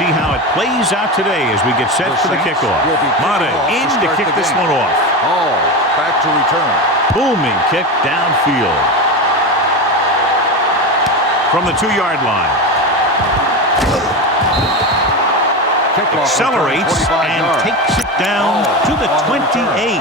see how it plays out today as we get set for the kickoff. Mata in to kick this one off. Oh, back to return. Booming kick downfield. From the 2-yard line. Accelerates and takes it down to the 28.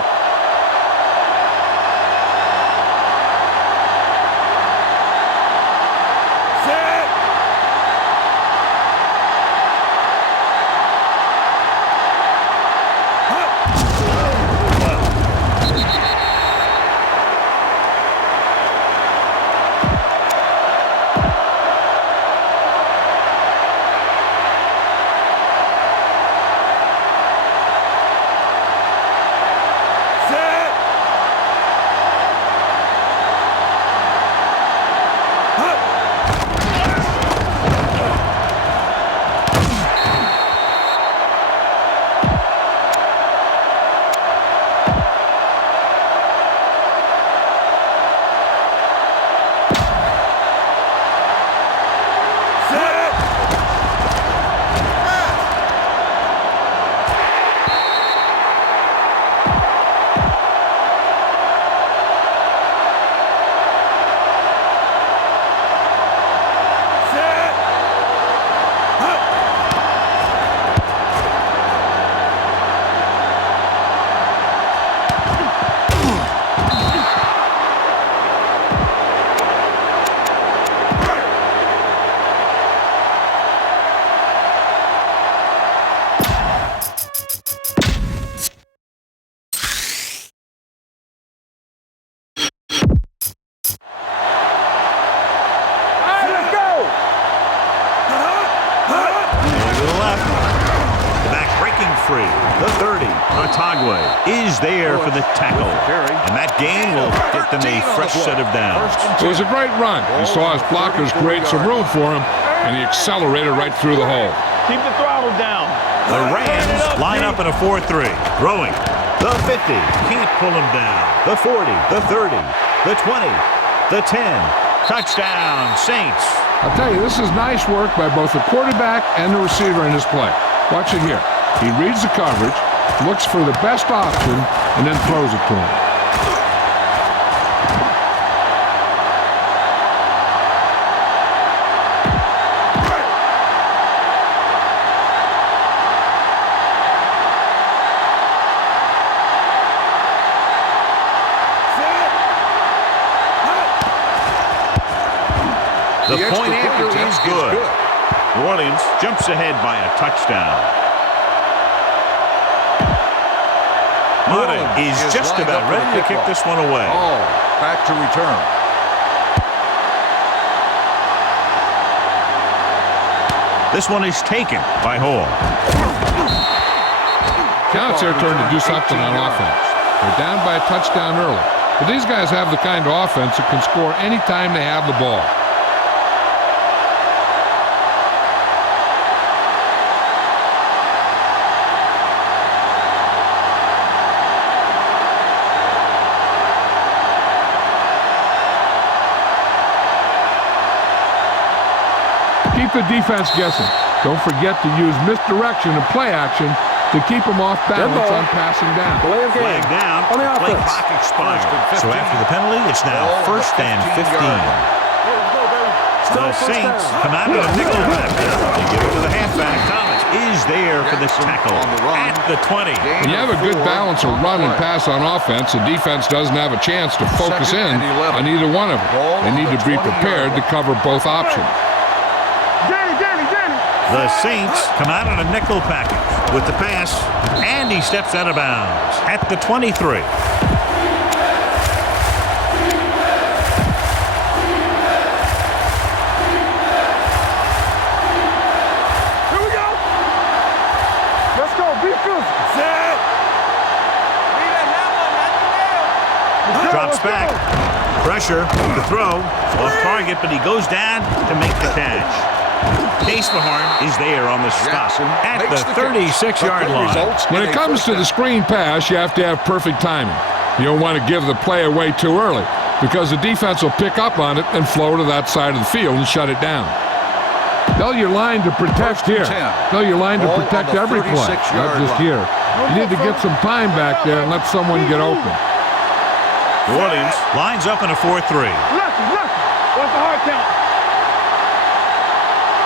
Is there for the tackle, and that gain will get them a fresh set of downs. It was a great run. He saw his blockers create some room for him, and he accelerated right through the hole. Keep the throttle down. The Rams line up in a 4-3. Throwing. The 50. Can't pull him down. The 40. The 30. The 20. The 10. Touchdown, Saints. I'll tell you, this is nice work by both the quarterback and the receiver in this play. Watch it here. He reads the coverage, looks for the best option, and then throws it to him. The point after is good. New Orleans jumps ahead by a touchdown. Mata is just about ready to kick this one away. Oh, back to return. This one is taken by Hall. Now it's their turn to do something on offense. They're down by a touchdown early. But these guys have the kind of offense that can score anytime they have the ball. Keep the defense guessing. Don't forget to use misdirection and play action to keep them off balance on passing down. Flag down. On the play offense. clock expired. So after the penalty, it's now first and 15. The Saints come out of the nickel back. They give it to the halfback. Thomas is there for the tackle at the 20. When you have a good balance of run and pass on offense, the defense doesn't have a chance to focus in on either one of them. They need to be prepared to cover both options. The Saints come out on a nickel package with the pass, and he steps out of bounds at the 23. Here we go. Let's go. Be physical. Drops back. Pressure. The throw. Off target, but he goes down to make the catch. Case Mahorn is there on the stop at the 36-yard line. When it comes to the screen pass, you have to have perfect timing. You don't want to give the play away too early because the defense will pick up on it and flow to that side of the field and shut it down. Tell your line to protect here. Tell your line to Ball protect on the every play, 36-yard not just line. here. You need to get some time back there and let someone get open. New Orleans lines up in a 4-3. Lucky. What's the hard count?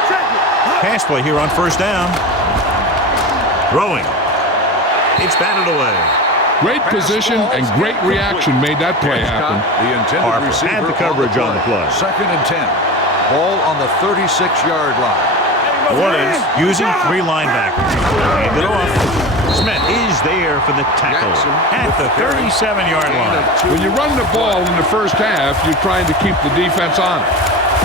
Check it. Pass play here on first down. Throwing. It's batted away. Great position and great reaction made that play happen. The intended Harper receiver had the coverage on the play. 2nd and 10. Ball on the 36-yard line. New Orleans using 3 linebackers. Hand it off. Smith is there for the tackle at the 37-yard line. When you run the ball in the first half, you're trying to keep the defense on it.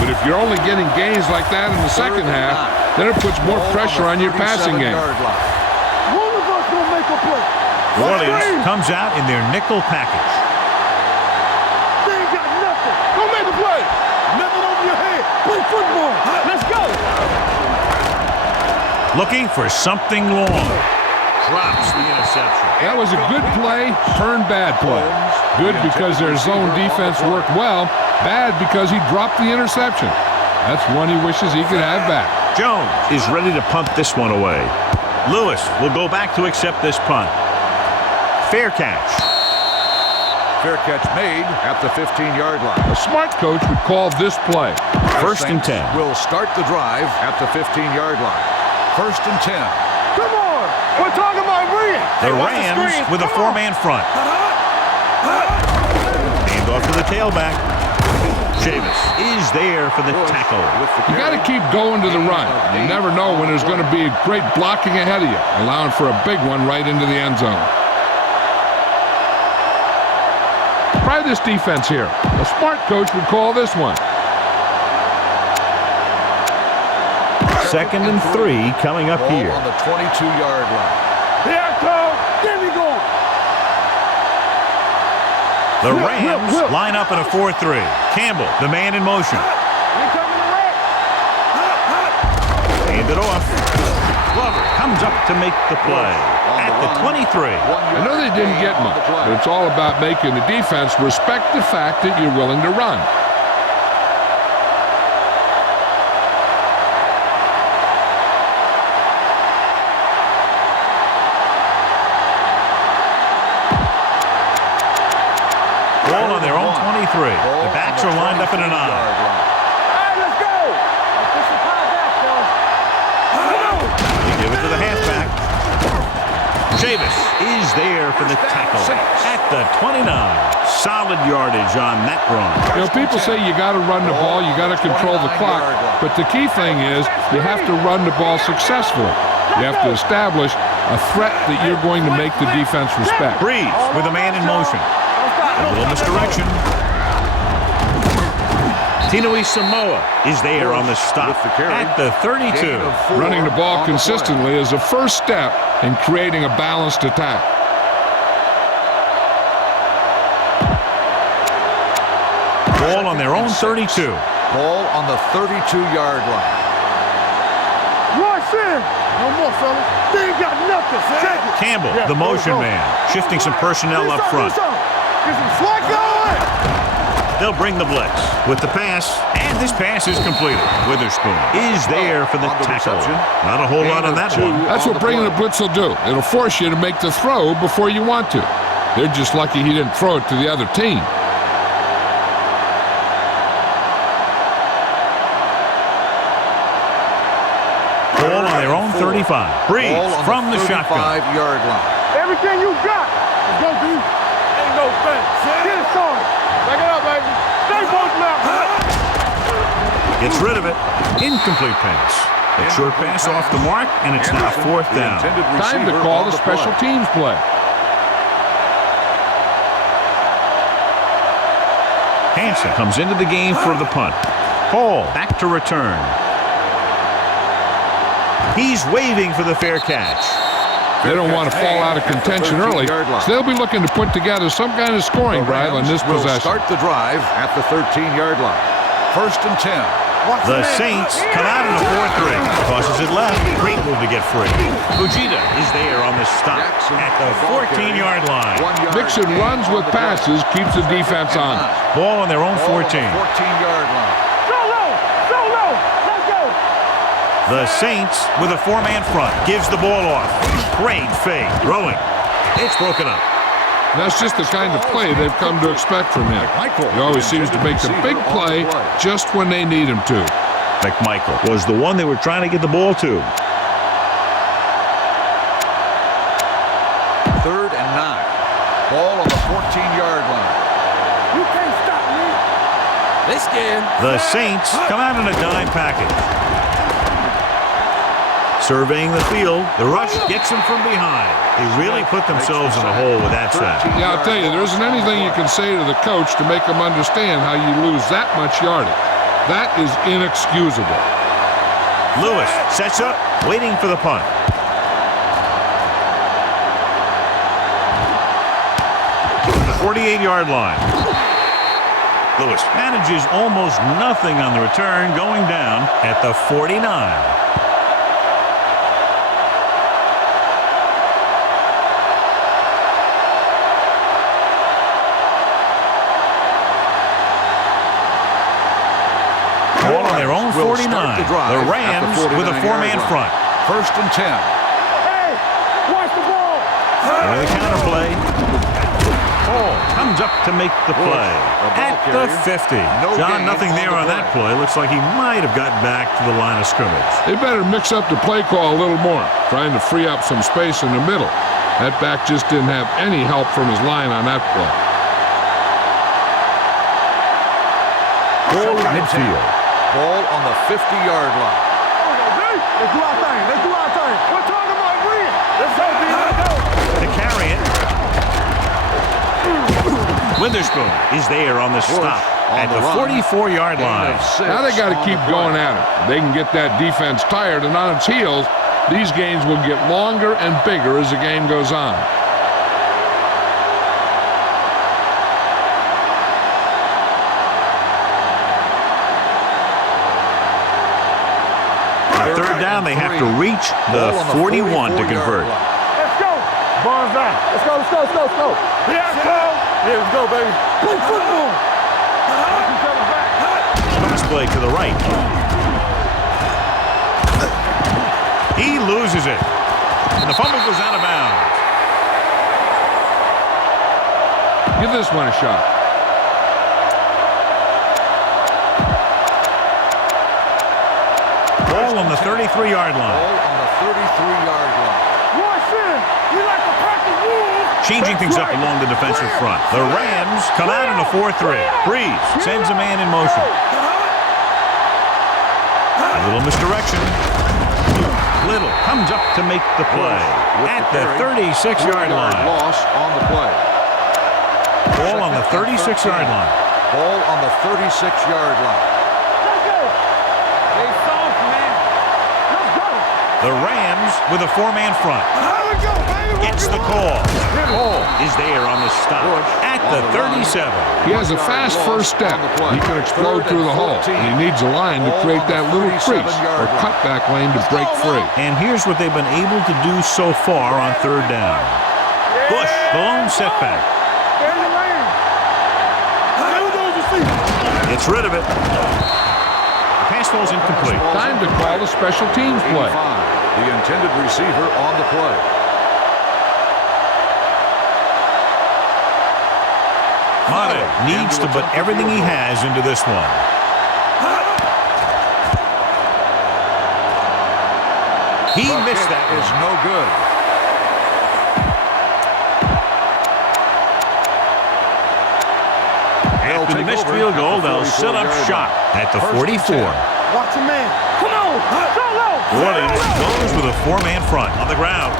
But if you're only getting gains like that in the second half, then it puts more pressure on your passing game. One of us gonna make a play. New Orleans comes out in their nickel package. They ain't got nothing. Go make a play. Nothing over your head. Play football. Let's go. Looking for something long. Drops the interception. That was a good play, turned bad play. Good because their zone defense worked well. Bad because he dropped the interception. That's one he wishes he could have back. Jones is ready to punt this one away. Lewis will go back to accept this punt. Fair catch. Fair catch made at the 15-yard line. A smart coach would call this play. First and 10. Will start the drive at the 15-yard line. 1st and 10. Come on. We're talking about Rams. The Rams with a 4-man front. Hand off to the tailback. Chavis is there for the tackle. You got to keep going to the run. You never know when there's going to be great blocking ahead of you, allowing for a big one right into the end zone. Try this defense here. A smart coach would call this one. 2nd and 3 coming up here. On the 22-yard line. Here I come. There we go. The Rams line up in a 4-3. Campbell, the man in motion. Hand it off. Glover comes up to make the play at the 23. I know they didn't get much, but it's all about making the defense respect the fact that you're willing to run. Ball on their own 23. The backs are lined up in an eye. Let's go. They give it to the halfback. Chavis is there for the tackle at the 29. Solid yardage on that run. You know, people say you got to run the ball, you got to control the clock, but the key thing is you have to run the ball successfully. You have to establish a threat that you're going to make the defense respect. Breeze with a man in motion. A little misdirection. Tinui Samoa is there on the stop at the 32. Running the ball consistently is a first step in creating a balanced attack. Ball on their own 32. Ball on the 32-yard line. Rush in. No more, fellas. They ain't got nothing. Check it. Campbell, the motion man, shifting some personnel up front. Get some slack going. They'll bring the blitz with the pass, and this pass is completed. Witherspoon is there for the tackle. Not a whole lot on that one. That's what bringing the blitz will do. It'll force you to make the throw before you want to. They're just lucky he didn't throw it to the other team. Ball on their own 35. Breeze from the shotgun. 35-yard line. Everything you got. Let's go, dude. Ain't no thing. Get it started. Back it up, baby. Stay both now. Gets rid of it. Incomplete pass. A short pass off the mark, and it's now 4th down. Time to call the special teams play. Hansen comes into the game for the punt. Hall back to return. He's waving for the fair catch. They don't want to fall out of contention early, so they'll be looking to put together some kind of scoring drive on this possession. Start the drive at the 13-yard line. 1st and 10. The Saints come out in a 4-3. Tosses it left. Great move to get free. Fujita is there on the stop at the 14-yard line. Mixon runs with passes, keeps the defense on. Ball on their own 14. 14-yard line. So low. Let's go. The Saints with a four-man front. Gives the ball off. Great fake. Throwing. It's broken up. That's just the kind of play they've come to expect from him. He always seems to make the big play just when they need him to. McMichael was the one they were trying to get the ball to. 3rd and 9. Ball on the 14-yard line. You can't stop me. They scared. The Saints come out in a dime package. Surveying the field, the rush gets them from behind. They really put themselves in a hole with that sack. Yeah, I'll tell you, there isn't anything you can say to the coach to make him understand how you lose that much yardage. That is inexcusable. Lewis sets up, waiting for the punt. The 48-yard line. Lewis manages almost nothing on the return, going down at the 49. Ball on their own 49. The Rams with a four-man front. 1st and 10. Hey, watch the ball. And the counter play. Ball comes up to make the play at the 50. John, nothing there on that play. Looks like he might have gotten back to the line of scrimmage. They better mix up the play call a little more, trying to free up some space in the middle. That back just didn't have any help from his line on that play. Ball midfield. Ball on the 50-yard line. Let's do our thing. Let's do our thing. We're talking about win. Let's go, B. Let's go. To carry it. Witherspoon is there on the stop at the 44-yard line. Now they got to keep going at it. They can get that defense tired and on its heels. These games will get longer and bigger as the game goes on. Third down, they have to reach the 41 to convert. Let's go. Barnes out. Let's go, let's go, let's go, let's go. Yeah, let's go. Yeah, let's go, baby. Play football. Pass play to the right. He loses it. And the fumble goes out of bounds. Give this one a shot. Ball on the 33-yard line. Ball on the 33-yard line. Rush in. You like a pack of wolves. Changing things up along the defensive front. The Rams come out in a 4-3. Breeze sends a man in motion. A little misdirection. Little comes up to make the play at the 36-yard line. Loss on the play. Ball on the 36-yard line. Ball on the 36-yard line. The Rams with a four-man front. Gets the call. Ball is there on the stop at the 37. He has a fast first step. He can explode through the hole. And he needs a line to create that little crease or cutback lane to break free. And here's what they've been able to do so far on third down. Bush, the lone setback. Gets rid of it. Pass falls incomplete. Time to call a special teams play. The intended receiver on the play. Mata needs to put everything he has into this one. He missed that. Is no good. After the missed field goal, they'll set up shop at the 44. Watch your man. Come on. Solo. Orleans goes with a four-man front on the ground.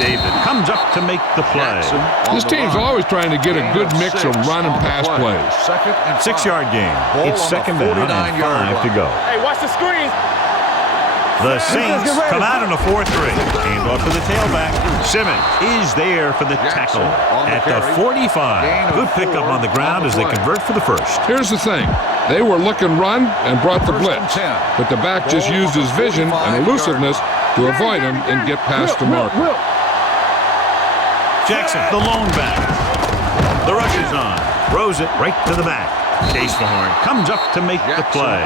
David comes up to make the play. This team's always trying to get a good mix of run and pass plays. 6-yard game. It's second down and 5 to go. Hey, watch the screen. The Saints come out in a 4-3. Hand off to the tailback. Simmons is there for the tackle at the 45. Good pickup on the ground as they convert for the first. Here's the thing. They were looking run and brought the blitz. But the back just used his vision and elusiveness to avoid him and get past the marker. Jackson, the lone back. The rush is on. Throws it right to the back. Chase Horn comes up to make the play.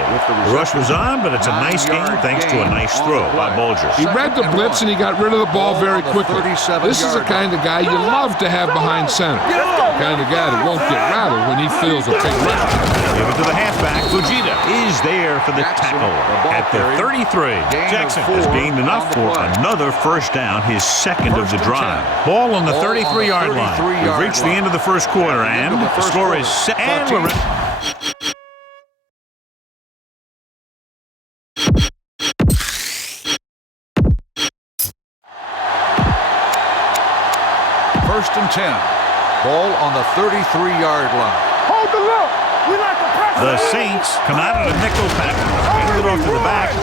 The rush was on, but it's a nice game thanks to a nice throw by Bulger. He read the blitz and he got rid of the ball very quickly. This is the kind of guy you love to have behind center. The kind of guy that won't get rattled when he feels a big rush. Give it to the halfback. Fujita is there for the tackle at the 33. Jackson has gained enough for another first down, his second of the drive. Ball on the 33-yard line. We've reached the end of the first quarter, and the score is set. And we're First and 10. Ball on the 33-yard line. Hold the look. We like to press. the Saints come out of the nickel pack. Hand it off to the back.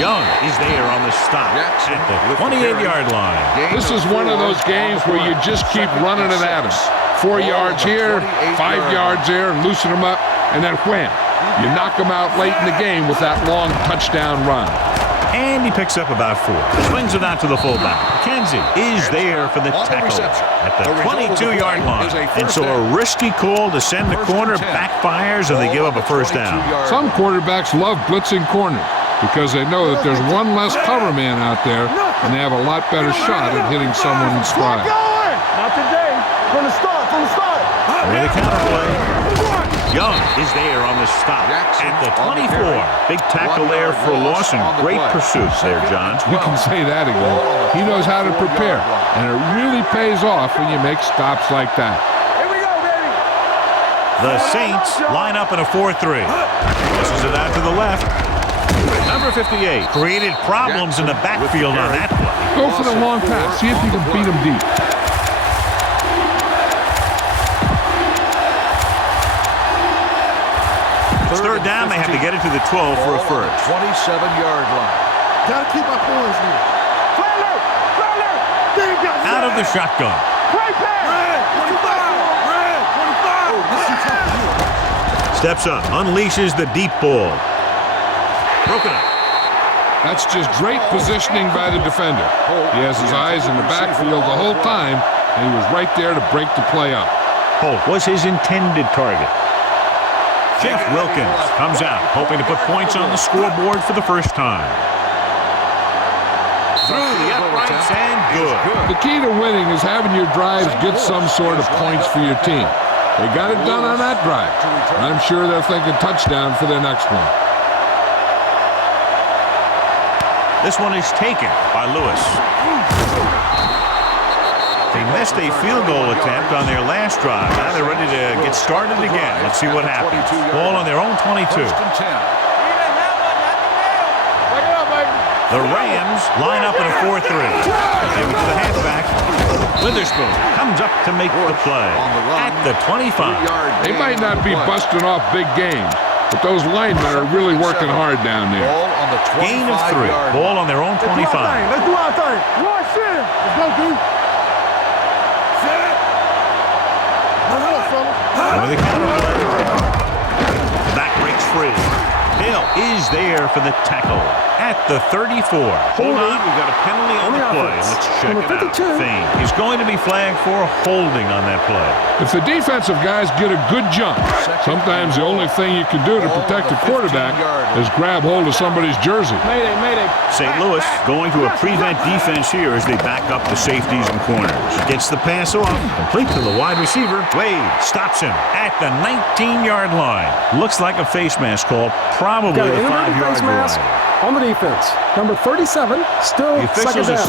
Young is there on the stop at the 28-yard line. This is one of those games where you just keep running it at him. 4 yards here, 5 yards there, and loosen them up, and then wham. You knock them out late in the game with that long touchdown run. And he picks up about 4. Swings it out to the fullback. McKenzie is there for the tackle at the 22-yard line. And so a risky call to send the corner backfires, and they give up a first down. Some quarterbacks love blitzing corners because they know that there's one less cover man out there, and they have a lot better shot at hitting someone in stride. Not today. From the start. With a counterplay. Young is there on the stop at the 24. Big tackle there for Lawson. Great pursuit there, John. We can say that again. He knows how to prepare, and it really pays off when you make stops like that. Here we go, baby. The Saints line up in a 4-3. Pushes it out to the left. Number 58 created problems in the backfield on that play. Go for the long pass. See if you can beat him deep. Third down, they have to get it to the 12 for a first. 27-yard line. Gotta keep my points here. Out of the shotgun. Play pass. Red, 25. Steps up, unleashes the deep ball. Broken up. That's just great positioning by the defender. He has his eyes in the backfield the whole time, and he was right there to break the play up. Holt was his intended target. Jeff Wilkins comes out, hoping to put points on the scoreboard for the first time. Through the uprights and good. The key to winning is having your drives get some sort of points for your team. They got it done on that drive. I'm sure they're thinking touchdown for their next one. This one is taken by Lewis. They missed a field goal attempt on their last drive. Now they're ready to get started again. Let's see what happens. Ball on their own 22. The Rams line up in a 4-3. Give it to the halfback. Witherspoon comes up to make the play at the 25. They might not be busting off big games, but those linemen are really working hard down there. Gain of 3. Ball on their own 25. Let's do our thing. One shit. Let's go, dude. With the counterplay. The back breaks free. Hill is there for the tackle at the 34. Hold on, we've got a penalty on the play. Let's check it out. Thane is going to be flagged for holding on that play. If the defensive guys get a good jump, sometimes the only thing you can do to protect the quarterback is grab hold of somebody's jersey. Mayday. St. Louis going to a prevent defense here as they back up the safeties and corners. Gets the pass off, complete to the wide receiver. Wade stops him at the 19-yard line. Looks like a face mask call, probably Got the an 5-yard face mask line. on the defense. Number 37, still The officials second down.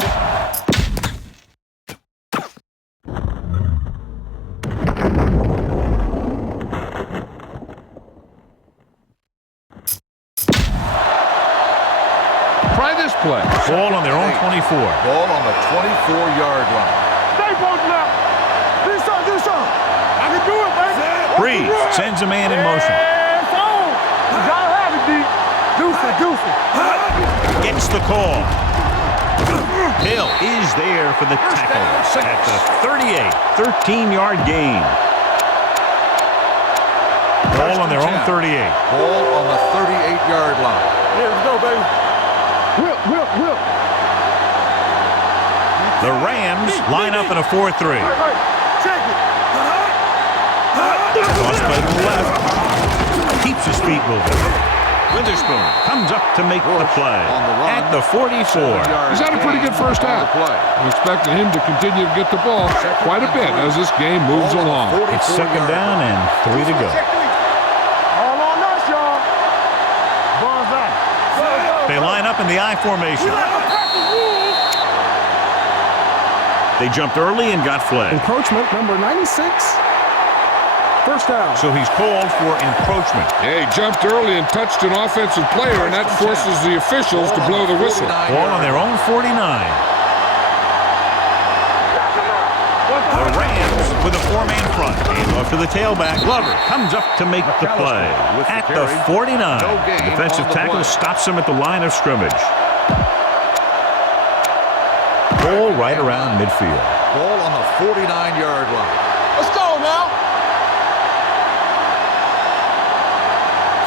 Try this play. Ball on their own 24. Ball on the 24-yard line. Stay posted up. Do something. I can do it, baby. Breeze sends a man in motion. It's on. You gotta have it, D. Juicy. Gets the call. Hill is there for the tackle at the 38. 13-yard gain. Ball on their own 38. Ball on the 38-yard line. Here we go, baby. Whip. The Rams line up in a 4-3. Check it. Cross play to the left. keeps his feet moving. Witherspoon comes up to make the play at the 44. He's had a pretty good first half. I'm expecting him to continue to get the ball quite a bit as this game moves along. It's second down and 3 to go. All on us, y'all. Bullseye. They line up in the I formation. They jumped early and got flagged. Encroachment, number 96. First down. So he's called for encroachment. Yeah, he jumped early and touched an offensive player, and that forces the officials to blow the whistle. Ball on their own 49. The Rams with a 4-man front. Hand off to the tailback. Glover comes up to make the play at the 49. Defensive tackle stops him at the line of scrimmage. Ball right around midfield. Ball on the 49-yard line. Let's go now.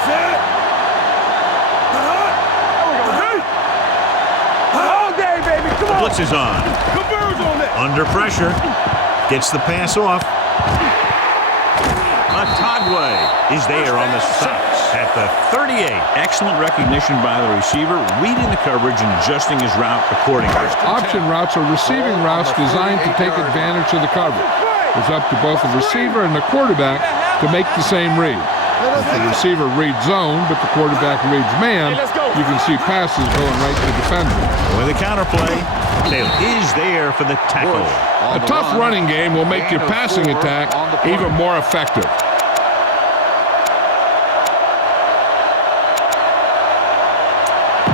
Set. There we go. All day, baby. Come on. Blitz is on. Converge on that. Under pressure. Gets the pass off. Atagwe is there on the stop at the 38. Excellent recognition by the receiver, reading the coverage and adjusting his route accordingly. Option routes are receiving routes designed to take advantage of the coverage. It's up to both the receiver and the quarterback to make the same read. If the receiver reads zone, but the quarterback reads man, you can see passes going right to the defender. With a counterplay, Taylor is there for the tackle. A tough running game will make your passing attack even more effective.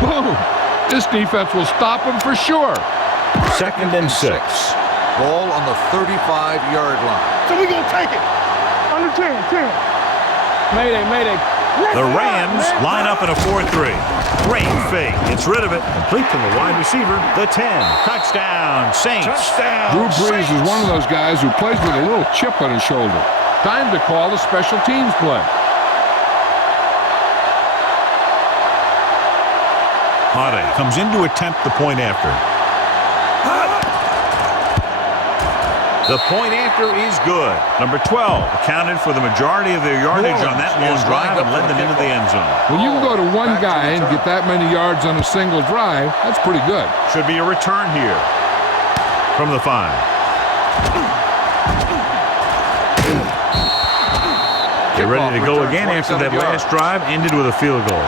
Boom! This defense will stop him for sure. Second and 6. Ball on the 35-yard line. So we gonna take it. Under 10. Mayday, mayday. The Rams line up in a 4-3. Great fake. Gets rid of it. Complete to the wide receiver. The 10. Touchdown, Saints. Drew Brees is one of those guys who plays with a little chip on his shoulder. Time to call a special teams play. Hade comes in to attempt the point after. The point after is good. Number 12 accounted for the majority of their yardage on that long drive and led them into the end zone. When you can go to one guy and get that many yards on a single drive, that's pretty good. Should be a return here from the 5. Get ready to go again after that last drive ended with a field goal.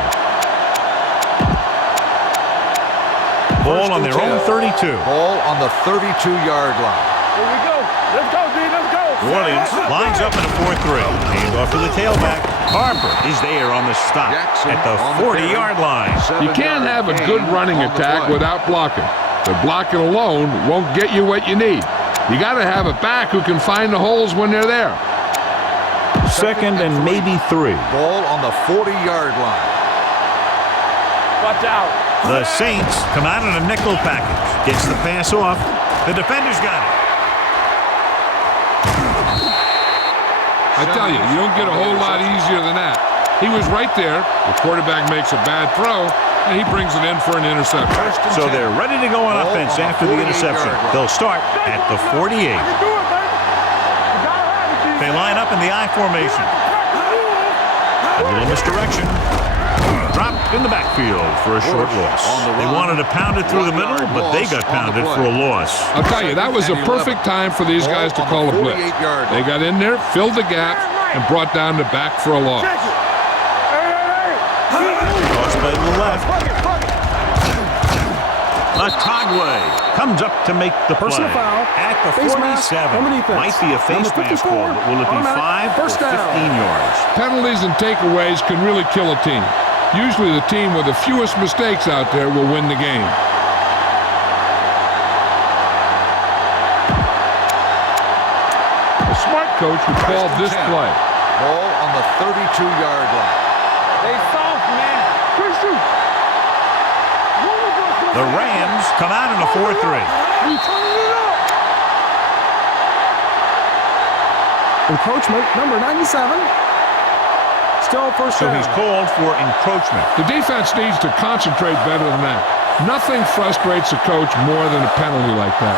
Ball on their own 32. Ball on the 32-yard line. Here we go. Let's go, D. Let's go. Williams lines up in a 4-3. Hand off to the tailback. Harper is there on the stop at the 40-yard line. You can't have a good running attack without blocking. But blocking alone won't get you what you need. You got to have a back who can find the holes when they're there. Second and maybe 3. Ball on the 40-yard line. Watch out. The Saints come out in a nickel package. Gets the pass off. The defender's got it. I tell you, you don't get a whole lot easier than that. He was right there. The quarterback makes a bad throw, and he brings it in for an interception. So they're ready to go on offense after the interception. They'll start at the 48. You do it, baby. You gotta have it, D. They line up in the I formation. A little misdirection. Dropped in the backfield for a short loss. They wanted to pound it through the middle, but they got pounded for a loss. I'll tell you, that was a perfect time for these guys to call a blitz. They got in there, filled the gap, and brought down the back for a loss. Check it. Hey. Toss play to the left. Atagwe comes up to make the play Personal foul. at the Face mask 47. on the defense. Might be a face Number mask 54, call, but will it be automatic 5 or first 15 down. yards? Penalties and takeaways can really kill a team. Usually the team with the fewest mistakes out there will win the game. A smart coach would call this play. Ball on the 32-yard line. They soft, man. Push you. The Rams come out in a 4-3. We turning it up. Encroachment, number 97. Still first So down. he's called for encroachment. The defense needs to concentrate better than that. Nothing frustrates a coach more than a penalty like that.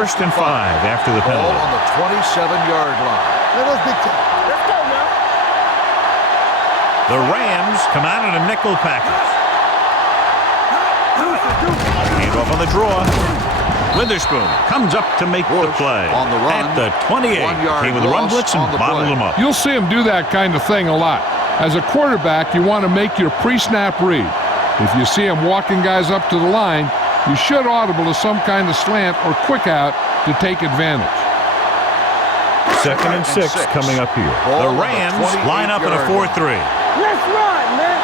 First and 5 after the Ball penalty. on the 27-yard line. Let's go, man. The Rams come out in a nickel package. Hand off on the draw. Witherspoon comes up to make the play. On the run. At the 28. 1 yard Came with a run loss blitz and on the bottled play. him up. You'll see him do that kind of thing a lot. As a quarterback, you want to make your pre-snap read. If you see him walking guys up to the line, you should audible to some kind of slant or quick out to take advantage. Second and 6 coming up here. Ball The on the Rams line up in a 4-3. Let's run, man.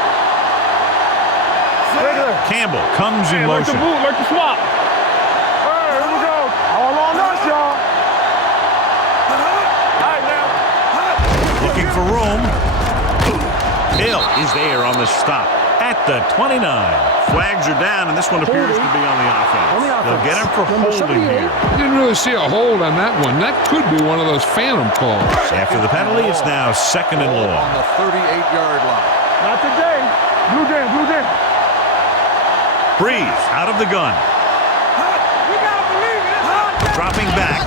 Campbell comes in Like the motion. boot, like the swap. Here we go. All on us, y'all. All right, now. Looking for room. Hill is there on the stop at the 29. Flags are down, and this one appears to be on the offense. They'll get him for holding here. Didn't really see a hold on that one. That could be one of those phantom calls. After the penalty, it's now second and Ball long. on the 38-yard line. Not today. Blue game, blue game. Breeze out of the gun. We gotta believe it. It's hard day. Dropping back.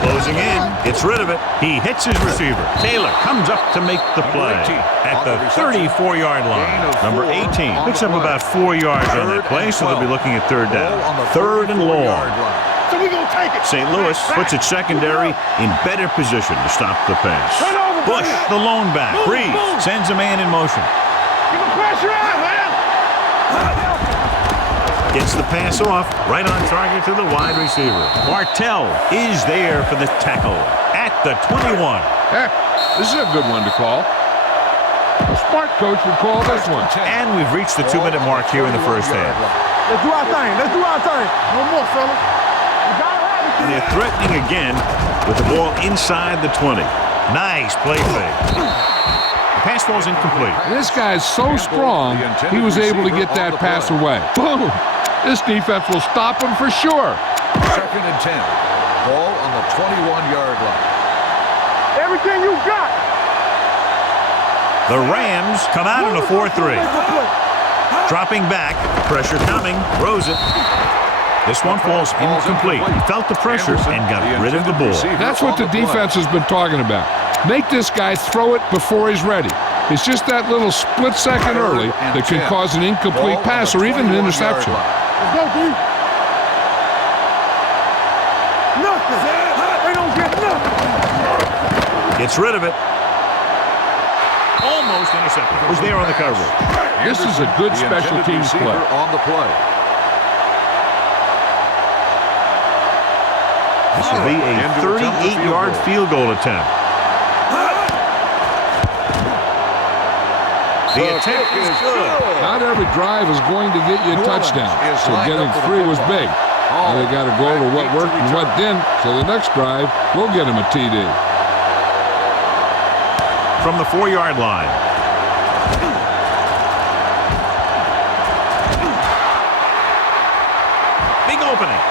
Closing in. Gets rid of it. He hits his receiver. Taylor comes up to make the play at the 34-yard line. Number 18 picks up about 4 yards on that play, so they'll be looking at third down. Third and long. So we gonna take it. St. Louis puts its secondary in better position to stop the pass. Bush, the lone back. Breeze sends a man in motion. Get the pressure out, man. Gets the pass off, right on target to the wide receiver. Martell is there for the tackle at the 21. This is a good one to call. A smart coach would call this one. And we've reached the 2-minute mark here in the first half. Let's do our thing. Let's do our thing. No more, fellas. We gotta have it. And they're threatening again with the ball inside the 20. Nice play fake. The pass ball's incomplete. This guy's so strong, he was able to get that pass away. Boom! This defense will stop him for sure. Second and 10. Ball on the 21-yard line. Everything you got. The Rams come out in a 4-3. Dropping back, pressure coming, throws it. This one falls incomplete. He felt the pressure and got rid of the ball. That's what the defense has been talking about. Make this guy throw it before he's ready. It's just that little split second early that can cause an incomplete pass or even an interception. Let's go, D. Nothing. They don't get nothing. Gets rid of it. Almost intercepted. Was there on the coverage. This is a good The special intended teams receiver play. on the play. This will be a 38-yard field goal attempt. The attempt is good. Not every drive is going to get you a touchdown, so getting 3 was big. Now they got to go over what worked and what didn't, so the next drive will get him a TD. From the 4-yard line. Big opening.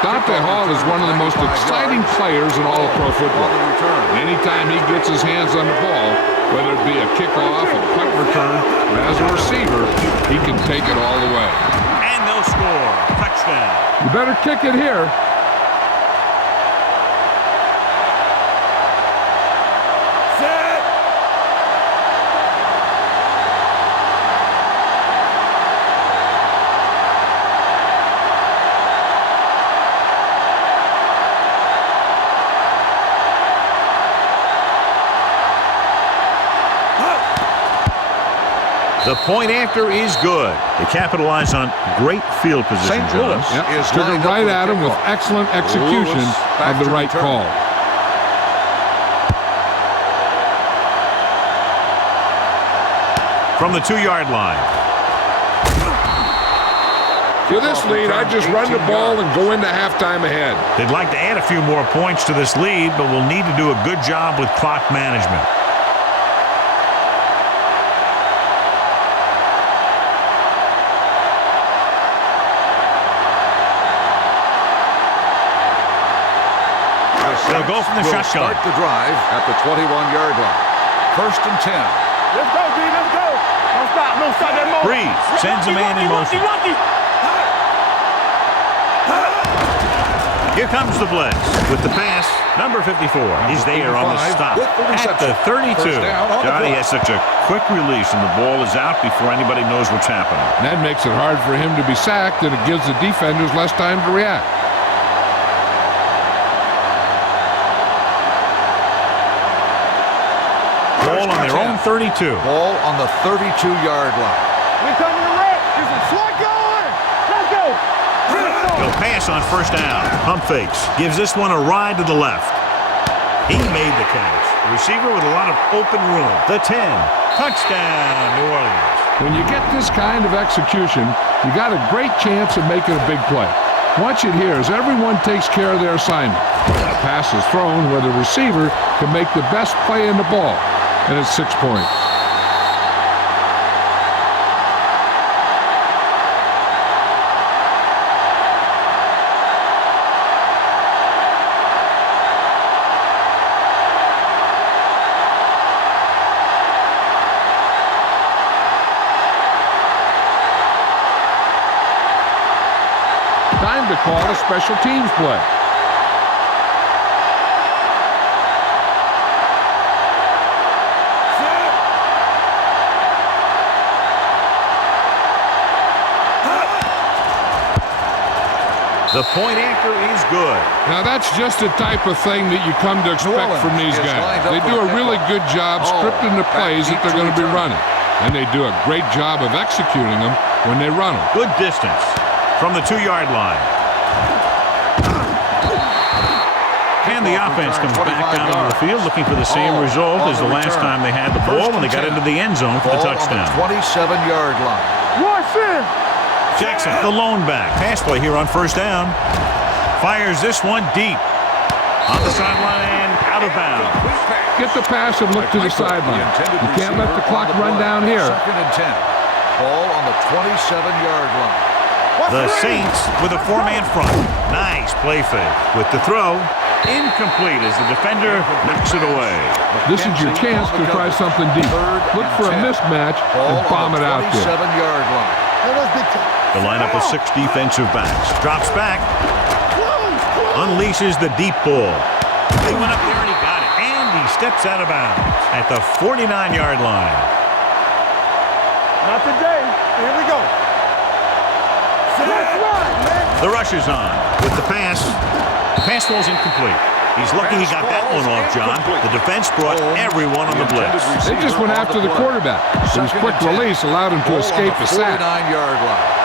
Dante Hall is one of the most exciting players in all of pro football. Anytime he gets his hands on the ball, whether it be a kickoff, a punt return, or as a receiver, he can take it all the way. And they'll score. Touchdown. You better kick it here. The point after is good. They capitalize on great field position, St. Louis John. is Took it lined up right for at him with kickoff. excellent execution Lewis back of the to right return. call. From the 2-yard line. With this lead, I'd just run the ball and go into halftime ahead. They'd like to add a few more points to this lead, but will need to do a good job with clock management. They'll go from the Will shotgun. start the drive at the 21-yard line. First and 10. Let's go, D. Let's go. Don't stop. Don't stop that motion. Breeze sends a man in motion. Lucky. Here comes the blitz with the pass. Number 54 is there on the stop at the 32. Johnny has such a quick release, and the ball is out before anybody knows what's happening. And that makes it hard for him to be sacked, and it gives the defenders less time to react. Ball on their own 32. Ball on the 32-yard line. We coming to wreck. There's a slot going. Let's go. He'll pass on first down. Pump fakes. Gives this one a ride to the left. He made the catch. The receiver with a lot of open room. The 10. Touchdown, New Orleans. When you get this kind of execution, you got a great chance of making a big play. Watch it here as everyone takes care of their assignment. A pass is thrown where the receiver can make the best play in the ball, and it's 6 points. Time to call a special teams play. The point anchor is good. Now that's just the type of thing that you come to expect from these guys. They do a really good job scripting the plays that they're going to be running. And they do a great job of executing them when they run them. Good distance from the 2-yard line. And the offense comes back out onto the field looking for the same result as the last time they had the ball when they got into the end zone for the touchdown. 27-yard line. Watch it. Jackson, the lone back. Pass play here on first down. Fires this one deep. On the sideline and out of bounds. Get the pass and look to the sideline. You can't let the clock run down here. 2nd and 10. Ball on the 27-yard line. The Saints with a 4-man front. Nice play fake. With the throw, incomplete as the defender knocks it away. This is your chance to try something deep. Look for a mismatch and bomb it out there. 27-yard line. The lineup of 6 defensive backs. Drops back. Unleashes the deep ball. He went up there and he got it. And he steps out of bounds at the 49-yard line. Not today. Here we go. The rush is on with the pass. The pass ball's incomplete. He's lucky he got that one off, John. The defense brought everyone on the blitz. They just went after the quarterback. His quick release allowed him to escape a sack. 49-yard line.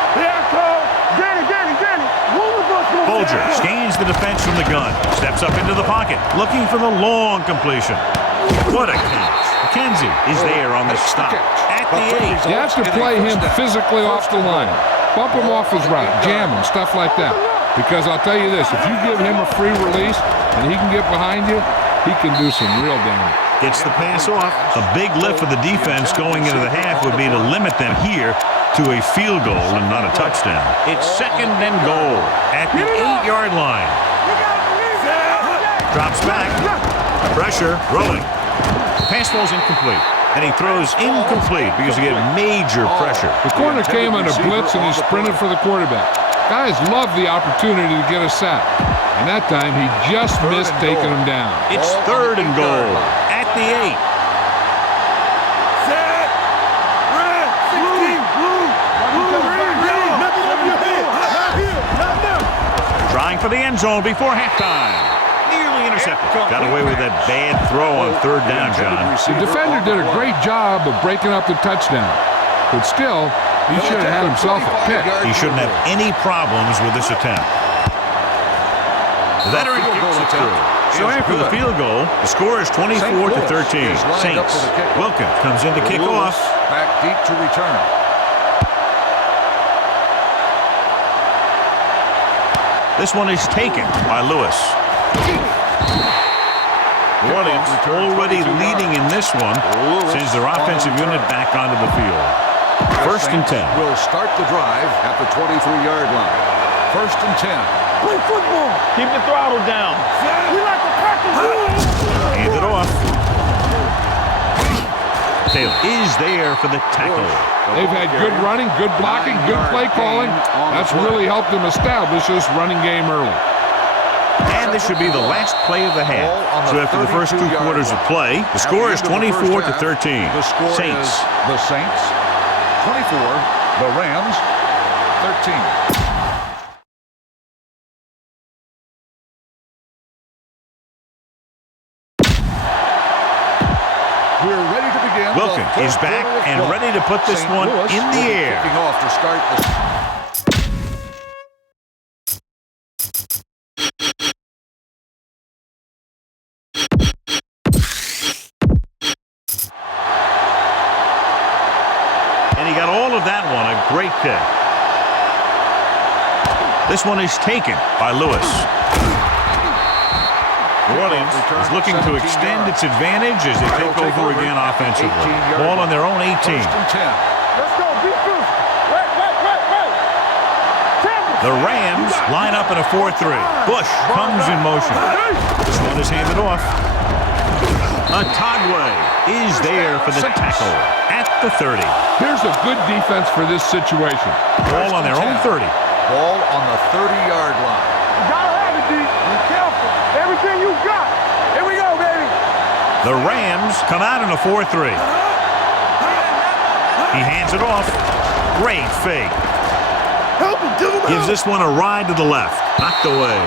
Bolger scans the defense from the gun. Steps up into the pocket, looking for the long completion. What a catch. McKenzie is there on the stop at the 8. You have to play him physically off the line. Bump him off his route, jam him, stuff like that. Because I'll tell you this, if you give him a free release and he can get behind you, he can do some real damage. Gets the pass off. A big lift for the defense going into the half would be to limit them here to a field goal and not a touchdown. It's 2nd and goal at the 8-yard line. Drops back. Pressure, rolling. Pass ball's incomplete. And he throws incomplete because he get major pressure. The corner came on a blitz and he sprinted for the quarterback. Guys love the opportunity to get a sack. And that time he just missed taking him down. It's 3rd and goal at the 8. Trying for the end zone before halftime. Nearly intercepted. Got away with that bad throw on 3rd down, John. The defender did a great job of breaking up the touchdown. But still, he should have had himself a pick. He shouldn't have any problems with this attempt. The veteran kicks it through. So after the field goal, the score is 24-13. Saints. Wilkins comes in to kick off. Back deep to return. This one is taken by Lewis. New Orleans already leading in this one, sends their offensive unit back onto the field. 1st and 10. Will start the drive at the 23-yard line. 1st and 10. Play football. Keep the throttle down. We like to practice. Hand it off. Taylor is there for the tackle. They've had good running, good blocking, good play calling. That's really helped them establish this running game early. And this should be the last play of the half. So after the first 2 quarters of play, the score is 24-13. The score Saints. is the Saints 24, the Rams 13. We're ready to begin. Wilkins is back and ready to put this one in the air. Kicking off to start the... And he got all of that one. A great kick. This one is taken by Lewis. New Orleans is looking to extend its advantage as they take over again offensively. Ball on their own 18. First and 10. Let's go. Beat Bruce. Wait. The Rams line up in a 4-3. Bush comes in motion. This one is handed off. Otagwe is there for the tackle at the 30. Here's a good defense for this situation. Ball on their own 30. Ball on the 30-yard line. You gotta have it, D. Be careful. Everything you got. Here we go, baby. The Rams come out in a 4-3. He hands it off. Great fake. Help him. Give him Gives this one a ride to the left. Knocked away.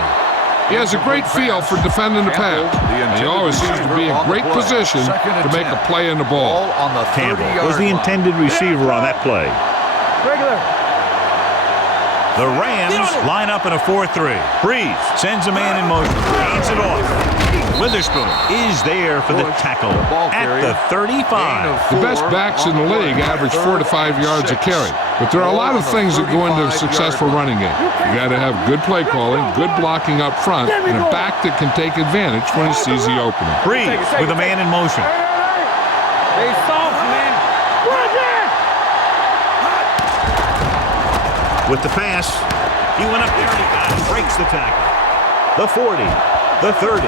He has a great feel for defending the pass. And he always seems to be in great position to make a play in the ball. Ball on the 30-yard Campbell was the intended receiver on that play. regular. The Rams line up in a 4-3. Breeze sends a man in motion. Hands it off. Witherspoon is there for the tackle at the 35. The best backs in the league average 4 to 5 yards a carry. But there are a lot of things that go into a successful running game. You got to have good play calling, good blocking up front, and a back that can take advantage when he sees the opening. Breeze with a man in motion. Stay soft, man. With the pass, he went up there and he got it. Breaks the tackle. The 40, the 30,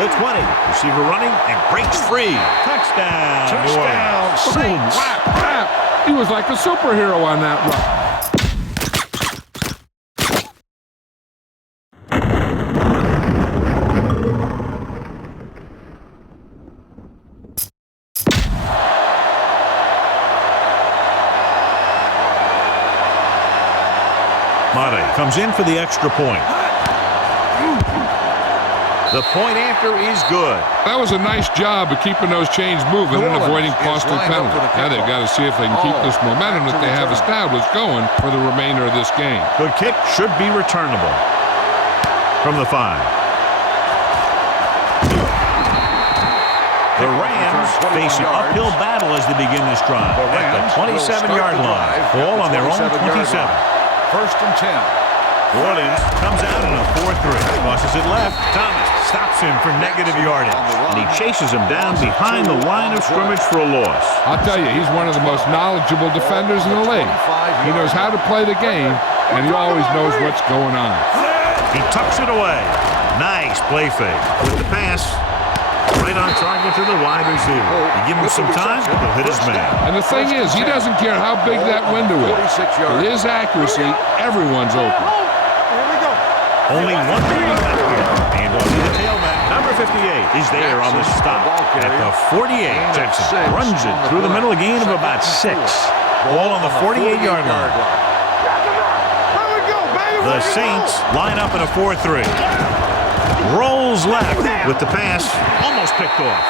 the 20. Receiver running and breaks free. Touchdown. New Orleans. Boom, whap, whap. He was like a superhero on that run. Mate comes in for the extra point. The point after is good. That was a nice job of keeping those chains moving and avoiding costly penalties. Now they've got to see if they can keep this momentum that they have established going for the remainder of this game. Good kick should be returnable. From the 5. The Rams face an uphill battle as they begin this drive. At the 27-yard line. Ball on their own 27. First and 10. New Orleans comes out in a 4-3. Crosses it left. Thomas stops him for negative yardage. And he chases him down behind the line of scrimmage for a loss. I'll tell you, he's one of the most knowledgeable defenders in the league. He knows how to play the game, and he always knows what's going on. He tucks it away. Nice play fake. With the pass, right on target to the wide receiver. You give him some time, he'll hit his man. And the thing is, he doesn't care how big that window is. With his accuracy, everyone's open. Only one man left here. And on to the tailback. Number 58 is there on the stop. At the 48, Jackson runs it through the middle, a gain of about 6. Ball on the 48-yard line. The Saints line up in a 4-3. Rolls left with the pass. Almost picked off.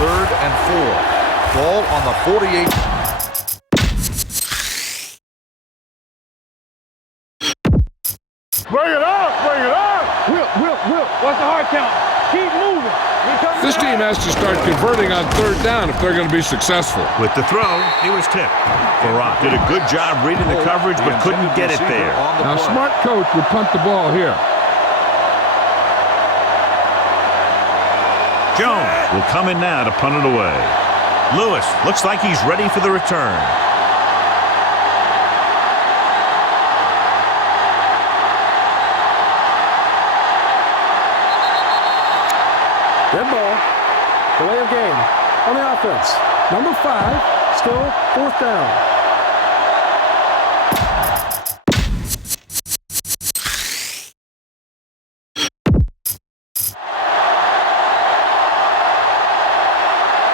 Third and 4. Ball on the 48. Bring it up. Will. What's the hard count? Keep moving. This team has to start converting on third down if they're going to be successful. With the throw, he was tipped. Farah did a good job reading the coverage, but couldn't get it there. Now, a smart coach would punt the ball here. Jones will come in now to punt it away. Lewis looks like he's ready for the return. Dead ball. Delay of game on the offense. Number 5, go. 4th down.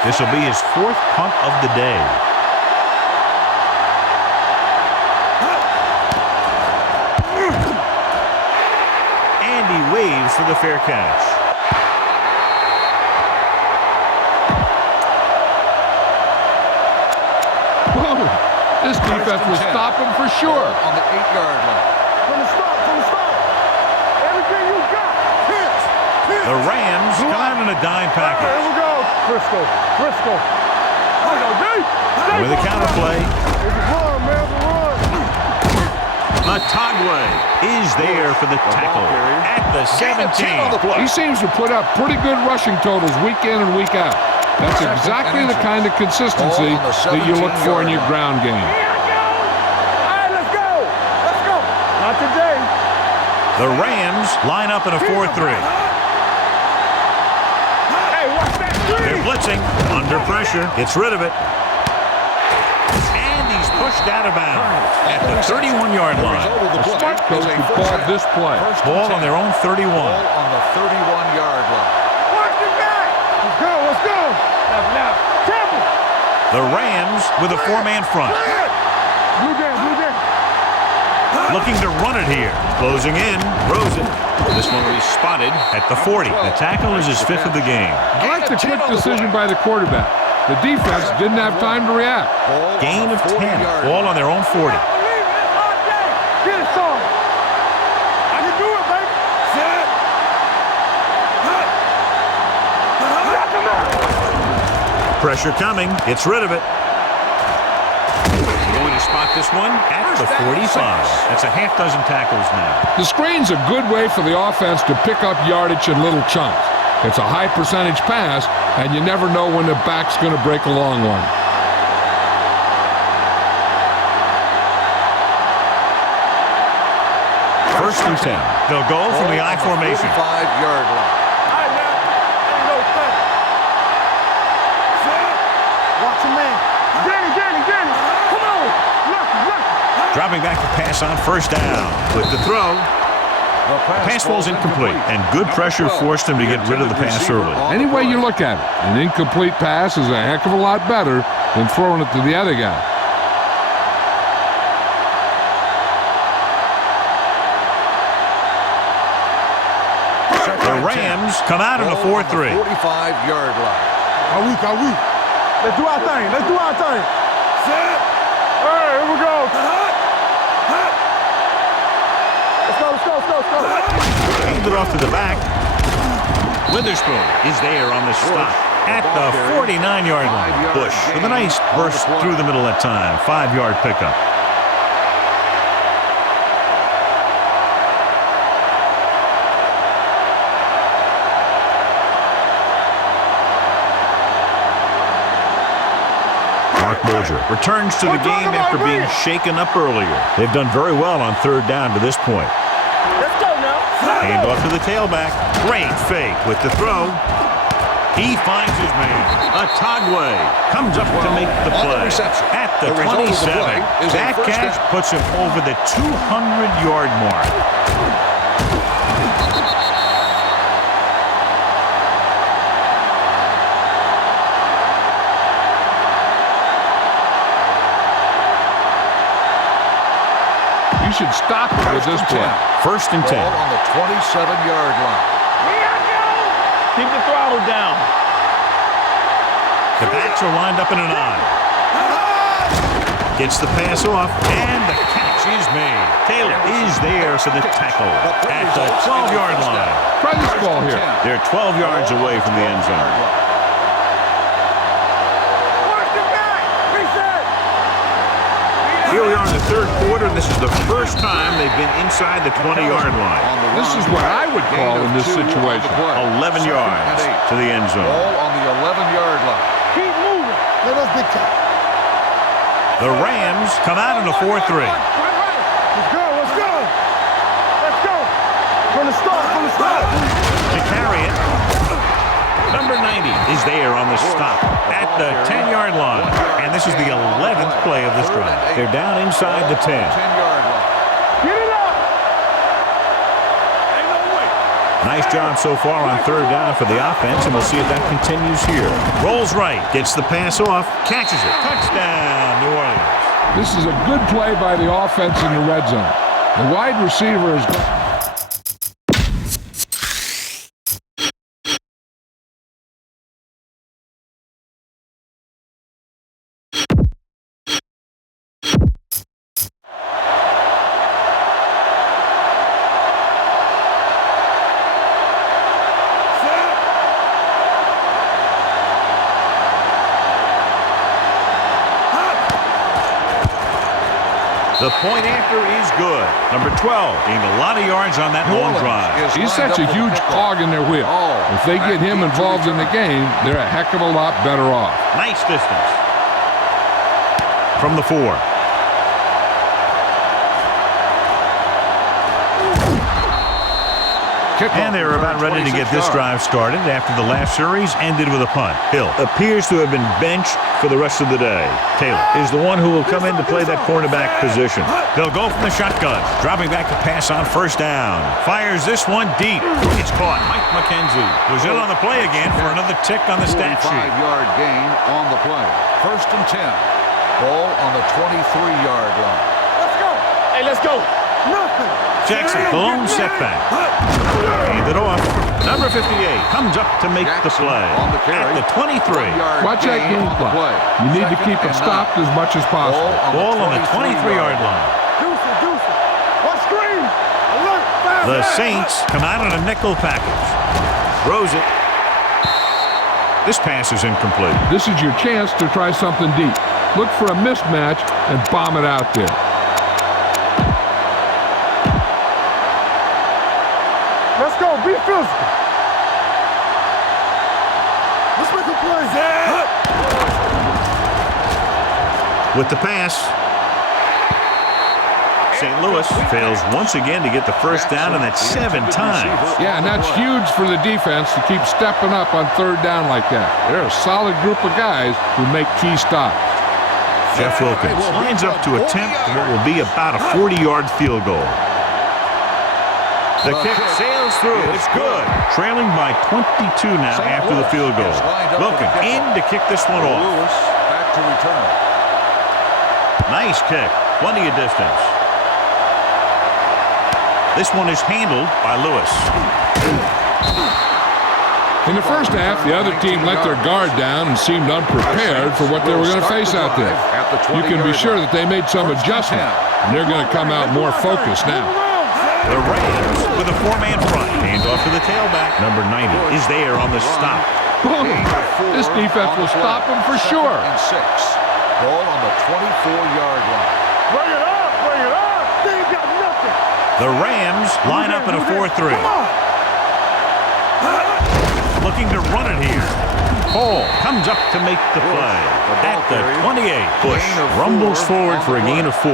This will be his 4th punt of the day. And he waves for the fair catch. Whoa, this defense will stop him for sure. On the 8-yard line. From the start. Everything you got. Hits. The Rams come out in a dime Here package. we go. Frisco. With a counterplay, It's a run, man. It's a run. Matagwe is there for the tackle at the 17. He seems to put up pretty good rushing totals week in and week out. That's exactly the kind of consistency that you look for in your ground game. All right, let's go. Not today. The Rams line up in a 4-3. Hey, watch that. They're blitzing, under pressure, gets rid of it. And he's pushed out of bounds at the 31-yard line. The smart coach would call this play. Ball on their own 31. Ball on the 31-yard line. Watch it back. Let's go. Now. Temple. The Rams with a 4-man front. Blue game. Looking to run it here. Closing in. Rosen. This one will be spotted at the 40. The tackle is his 5th of the game. I like the quick decision by the quarterback. The defense didn't have time to react. Gain of 10. Ball on their own 40. Get it, son. I can do it, baby. Set. Pressure coming. Gets rid of it. Going to spot this one at the 45. That's a half dozen tackles now. The screen's a good way for the offense to pick up yardage in little chunks. It's a high percentage pass, and you never know when the back's going to break a long one. First and 10. They'll go from the I formation. 5-yard line. All right, now. Ain't no thing. Set. Watch your man. Danny. Come on. Lucky. Dropping back to pass on first down. With the throw. Pass ball's incomplete, and good pressure forced him to get rid of the pass early. Any way you look at it, an incomplete pass is a heck of a lot better than throwing it to the other guy. The Rams come out in a 4-3. 45-yard line. Are we? Let's do our thing. Set. All right, here we go. Let's go. Hand it off to the back. Witherspoon is there on the stop at the 49-yard line. Bush with a nice burst through the middle that time. 5-yard pickup. Returns to the game after being shaken up earlier. They've done very well on 3rd down to this point. Let's go now. Hand off to the tailback. Great fake with the throw. He finds his man. Atagwe comes up to make the play at the 27. That catch puts him over the 200-yard mark. You should stop it with this play. First and 10. Ball on the 27-yard line. Keep the throttle down. The backs are lined up in an eye. Gets the pass off, and the catch is made. Taylor is there for the tackle at the 12-yard line. Try this ball here. They're 12 yards away from the end zone. Here we are in the 3rd quarter, and this is the first time they've been inside the 20-yard line. This is what I would call in this situation 11 yards to the end zone. Ball on the 11-yard line. Keep moving. Let us big time. The Rams come out in a 4-3. Let's go. From the start. To carry it, number 90 is there on the stop at the 10-yard line. And And this is the 11th play of this drive. They're down inside the 10. 10-yard line. Get it up. Ain't no way. Nice job so far on third down for the offense, and we'll see if that continues here. Rolls right, gets the pass off, catches it. Touchdown, New Orleans. This is a good play by the offense in the red zone. The wide receiver is... The point after is good. Number 12 gained a lot of yards on that long drive. He's such a huge cog in their wheel. If they get him involved in the game, they're a heck of a lot better off. Nice distance. From the 4. And they're about ready to get this drive started after the last series ended with a punt. Hill appears to have been benched for the rest of the day. Taylor is the one who will come in to play that cornerback position. They'll go from the shotgun, dropping back to pass on first down. Fires this one deep. It's caught. Mike McKenzie was in on the play again for another tick on the stat sheet. 5-yard gain on the play. First and 10. Ball on the 23-yard line. Let's go. Hey, let's go. Nothing. Jackson, the lone setback. Hand it off. Number 58 comes up to make the play on the carry. at the 23. Watch that game play. You need to keep it stopped as much as possible. Ball on the 23-yard line. Deuce it. One screen. Alert. Fast. The Saints come out on a nickel package. Throws it. This pass is incomplete. This is your chance to try something deep. Look for a mismatch and bomb it out there. Let's go. Be physical. Let's make a play. With the pass, St. Louis fails once again to get the first down, and that's 7 times. Yeah, and that's huge for the defense to keep stepping up on third down like that. They're a solid group of guys who make key stops. Jeff Wilkins lines up to attempt what will be about a 40-yard field goal. The kick sails through. It's good. Trailing by 22 now after the field goal. Wilkins in to kick this one off. Lewis back to return. Nice kick. Plenty of distance. This one is handled by Lewis. In the first half, the other team let their guard down and seemed unprepared for what they were going to face out there. You can be sure that they made some adjustment, and they're going to come out more focused now. The Rams with a 4-man front. Hand off to the tailback. Number 90 is there on the stop. Boom. This defense will stop them for sure. And 6. Ball on the 24-yard line. Bring it up. They ain't got nothing. The Rams line up in a 4-3. Looking to run it here. Cole comes up to make the play. At the 28. Bush rumbles forward for a gain of 4.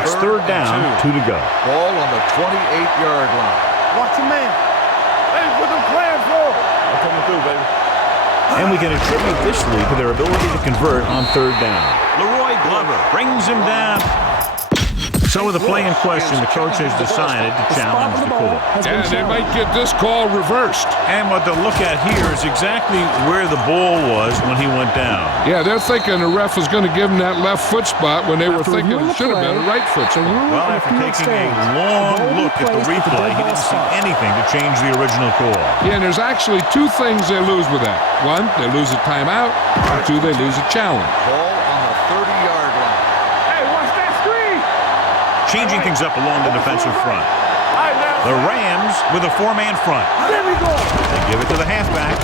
It's third down, 2 to go. Ball on the 28-yard line. Watch your man. Hey, put them plans for. I'm coming through, baby. And we can attribute this lead to their ability to convert on third down. Leroy Glover brings him down. So with the play in question, the coach has decided to challenge the call. And they might get this call reversed. And what they'll look at here is exactly where the ball was when he went down. Yeah, they're thinking the ref was going to give him that left foot spot when they were thinking it should have been a right foot spot. Well, after taking a long look at the replay, he didn't see anything to change the original call. Yeah, and there's actually 2 things they lose with that. 1, they lose a timeout, and 2, they lose a challenge. Ball on the 30-yard line. Hey, watch that screen. Changing things up along the defensive front. The Rams with a 4-man front. There we go. They give it to the halfback.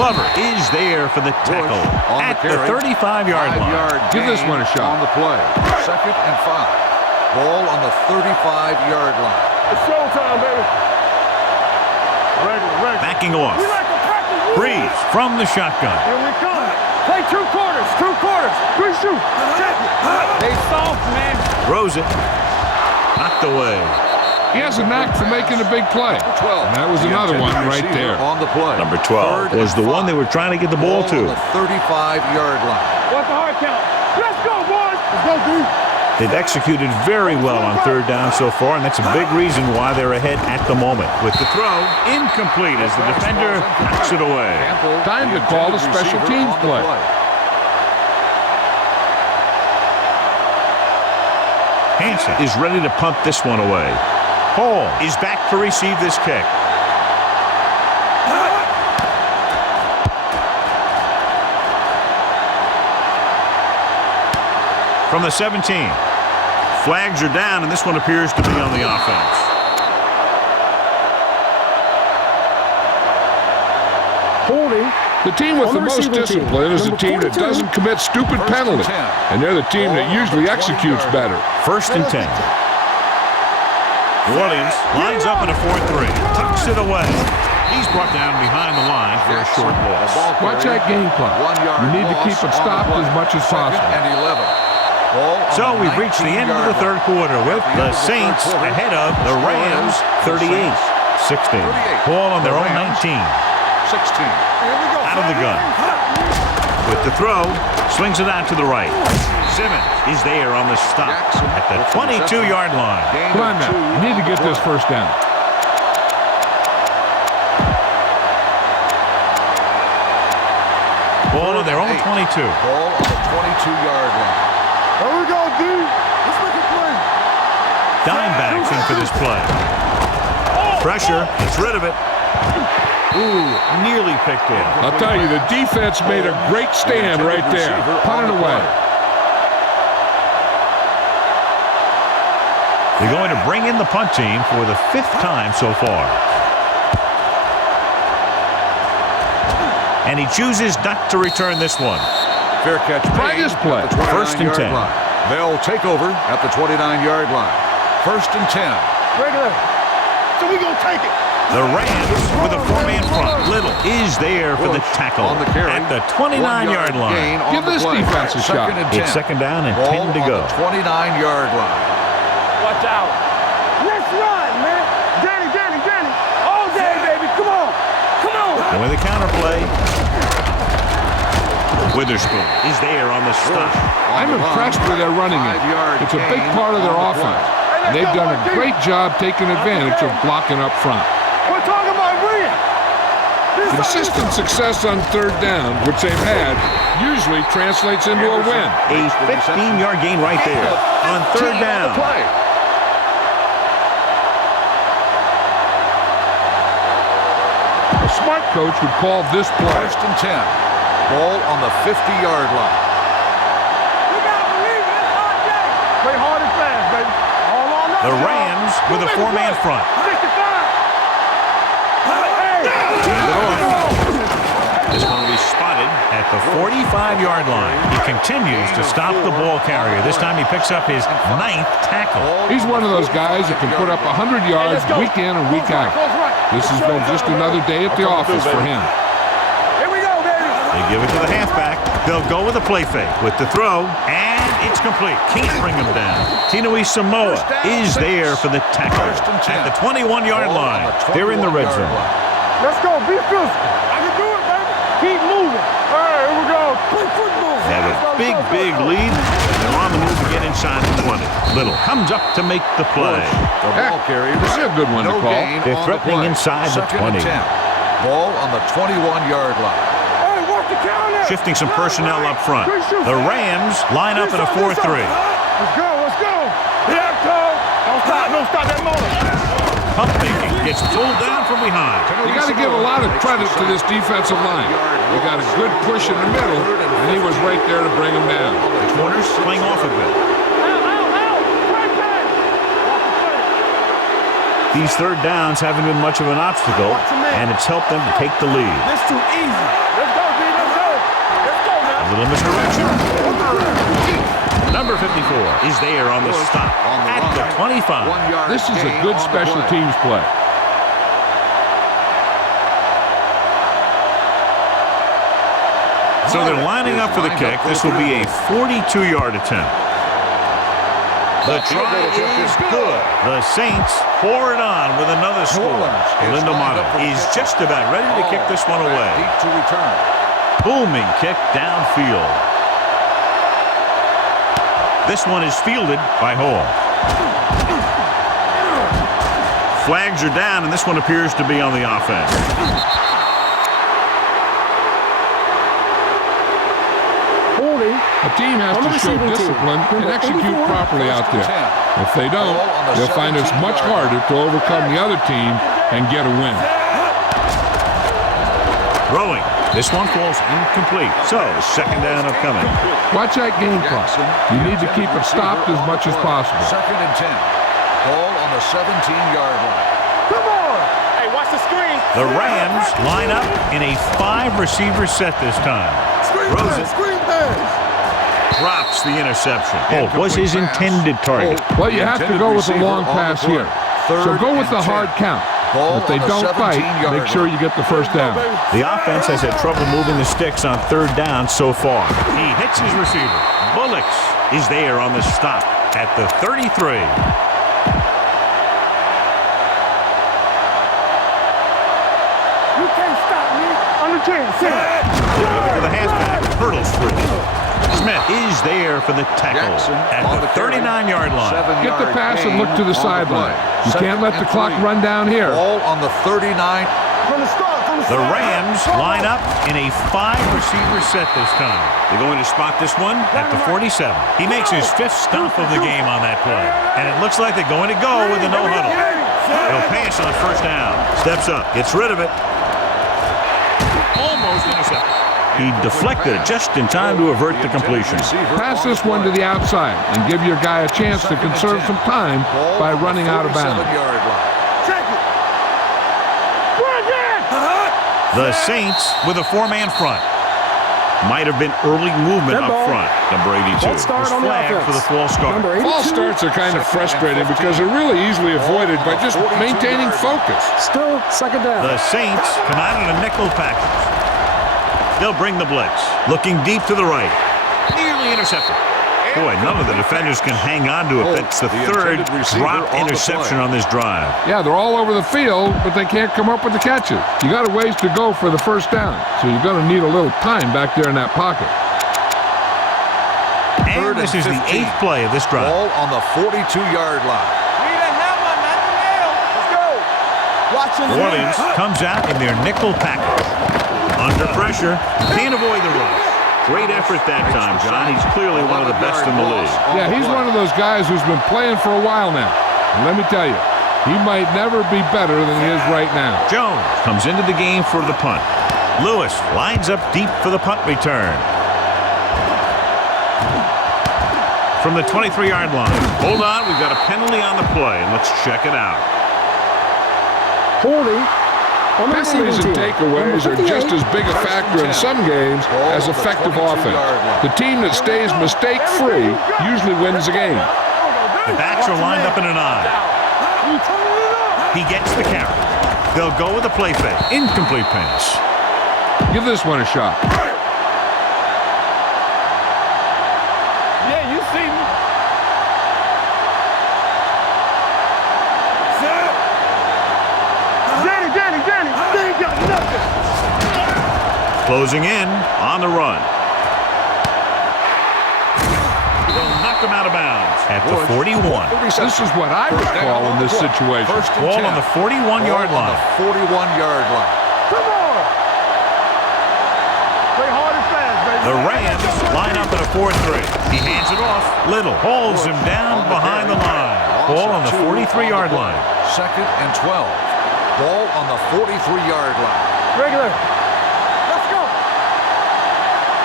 Glover is there for the tackle at the 35-yard line. Give this one a shot. On the play. Second and 5. Ball on the 35-yard line. It's showtime, baby. Regular. Backing off. We like to practice. Breeze from the shotgun. Here we come. Play 2 quarters. 3 shoot. Check it. They soft, man. Throws it. Knocked away. He has a knack for making a big play. And that was another one right there. On the play. Number 12 was the one they were trying to get the ball to. On the 35-yard line. What's the hard count? Let's go, boys. Let's go, dude. They've executed very well on third down so far, and that's a big reason why they're ahead at the moment. With the throw, incomplete as the defender knocks it away. Time to call a special teams play. Hansen is ready to punt this one away. Hall is back to receive this kick. From the 17. Flags are down, and this one appears to be on the offense. Holding. The team with the most discipline is the team that doesn't commit stupid penalties. And they're the team that usually executes better. 1st and 10. New Orleans lines up in a 4-3. Tucks it away. He's brought down behind the line for a short loss. Watch that game clock. You need to keep it stopped as much as possible. So we've reached the end of the third quarter with the Saints ahead of the Rams 38-16. Ball on their own 19. 16. Out of the gun. With the throw, swings it out to the right. Simmons is there on the stop at the 22-yard line. Come on now. You need to get this first down. Ball on their own 22. Ball on the 22-yard line. Here we go, D. Let's make a play. Dime backs in for this play. Pressure, gets rid of it. Ooh, nearly picked in. I'll tell you, the defense made a great stand right there. Punt it away. They're going to bring in the punt team for the 5th time so far. And he chooses not to return this one. Fair catch. Try this play. 1st and 10. They'll take over at the 29-yard line. 1st and 10. Regular. So we gonna take it. The Rams with a 4-man front. Little is there for the tackle on the carry. at the 29-yard line. Give this defense a shot. It's 2nd down and 10 to go. 29-yard line. Watch out. Let's run, man. Danny. All day, baby. Come on. And with a counterplay, Witherspoon is there on the stop. I'm impressed with their running game. It's a big part of their offense. And they've done a great job taking advantage of blocking up front. We're talking about winning. Consistent success on third down, which they've had, usually translates into a win. A 15-yard gain right there on third down. A smart coach would call this play. 1st and 10. Ball on the 50-yard line. We gotta believe it. It's hard day. Play hard and fast, baby. All on us. The Rams with a 4-man front. 65. This one will be spotted at the 45-yard line. He continues to stop the ball carrier. This time he picks up his 9th tackle. He's one of those guys that can put up 100 yards week in and week out. This has been just another day at the office for him. Here we go, baby. They give it to the halfback. They'll go with a play fake with the throw, and it's complete. Can't bring him down. Tinui Samoa is there for the tackle at the 21-yard line. They're in the red zone. Let's go. Be physical. I can do it, baby. Keep moving. All right, here we go. Play football. They have a big lead. They're on the move to get inside the 20. Little comes up to make the play. The ball carrier. This is a good one to call. They're threatening inside the 20. Ball on the 21-yard line. Hey, watch the counter. Shifting some personnel up front. The Rams line up in a 4-3. Let's go. Here it comes. Don't stop that motor. Pump faking gets pulled down from behind. You got to give a lot of credit to this defensive line. They got a good push in the middle, and he was right there to bring him down. The corners playing off a bit. These third downs haven't been much of an obstacle, and it's helped them to take the lead. That's too easy. Let's go, B. Let's go now. A little misdirection. Number 54 is there on the stop at the 25. This is a good special teams play. So they're lining up for the kick. This will be a 42-yard attempt. The try is good. The Saints pour it on with another score. Lindemann is just about ready to kick this one away. Deep to return. Booming kick downfield. This one is fielded by Hall. Flags are down, and this one appears to be on the offense. A team has to show discipline and execute properly out there. If they don't, they'll find it much harder to overcome the other team and get a win. Throwing. This one falls incomplete. So, second down upcoming. Watch that game clock. You need to keep it stopped as much as possible. Second and 10. Ball on the 17-yard line. Come on! Hey, watch the screen. The Rams line up in a 5-receiver set this time. Throws it. Screen pass. Drops the interception. Holt was his intended target. Well, you have to go with a long pass here. So go with the hard count. If they don't fight, make sure you get the first down. The offense has had trouble moving the sticks on third down so far. He hits his receiver. Bullocks is there on the stop at the 33. You can't stop me. On the 10. To the halfback. Hurdles through. Smith is there for the tackle at the 39-yard line. Get the pass and look to the sideline. You can't let the clock run down here. Ball on the 39. The Rams line up in a 5-receiver set this time. They're going to spot this one at the 47. He makes his 5th stop of the game on that play. And it looks like they're going to go with a no-huddle. He'll pass on first down. Steps up. Gets rid of it. Almost intercepted. He deflected it just in time to avert the completion. Pass this one to the outside and give your guy a chance to conserve some time by running out of bounds. The Saints with a 4-man front. Might have been early movement up front. Number 82 was flagged for the false start. False starts are kind of frustrating because they're really easily avoided by just maintaining focus. Still second down. The Saints come out in a nickel package. They'll bring the blitz. Looking deep to the right. Nearly intercepted. Boy, none of the defenders can hang on to it. That's the third drop interception on this drive. Yeah, they're all over the field, but they can't come up with the catches. You got a ways to go for the first down, so you're going to need a little time back there in that pocket. And this is the 8th play of this drive. Ball on the 42-yard line. New Orleans comes out in their nickel package. Under pressure, can't avoid the rush. Great effort that time, John. He's clearly one of the best in the league. Yeah, he's one of those guys who's been playing for a while now. And let me tell you, he might never be better than he is right now. Jones comes into the game for the punt. Lewis lines up deep for the punt return. From the 23-yard line. Hold on, we've got a penalty on the play, and let's check it out. Penalties and takeaways are just as big a factor in some games as effective offense. The team that stays mistake-free usually wins the game. The backs are lined up in an I. He gets the carry. They'll go with a play fake. Incomplete pass. Give this one a shot. Yeah, you see me. Danny got nothing. Closing in on the run. They'll knock him out of bounds at the 41. This is what I would call in this situation. Ball on the 41-yard line. 41-yard line. Come on. Play hard and fast, baby. The Rams line up in a 4-3. He hands it off. Little holds him down behind the line. Ball on the 43-yard line. Second and 12. Ball on the 43-yard line. Regular. Let's go.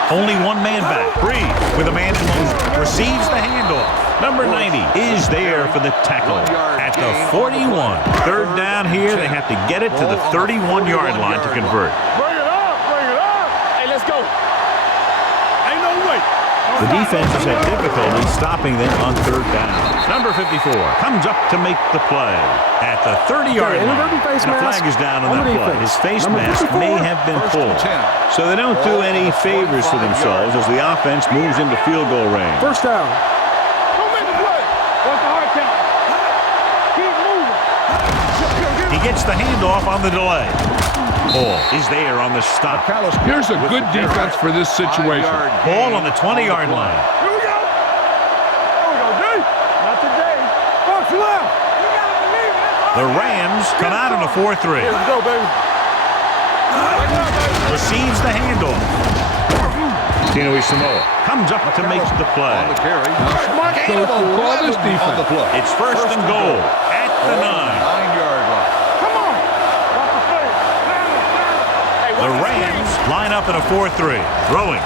Only one man back. Breed with a man in motion. Receives the handoff. Number 90 is there for the tackle at the 41. Third down here. They have to get it to the 31-yard line to convert. Bring it up. Bring it up. Hey, let's go. Ain't no way. The defense has had difficulty stopping them on third down. Number 54 comes up to make the play at the 30-yard line. And a flag is down on that play. His face mask may have been pulled. So they don't do any favors for themselves as the offense moves into field goal range. First down. Who made the play? He gets the handoff on the delay. Ball is there on the stop. Here's a good defense for this situation. Ball on the 20-yard line. Here we go. There we go, D. Not today. Fox left. You gotta believe it. The Rams come out in a 4-3. Here we go, baby. Receives the handoff. Tino Samoa comes up to make the play. On the carry. Smart coach will call this On the defense. play. It's first and goal at the 9. 9-yard line. Come on. Watch the play. The Rams line up in a 4-3. Throwing.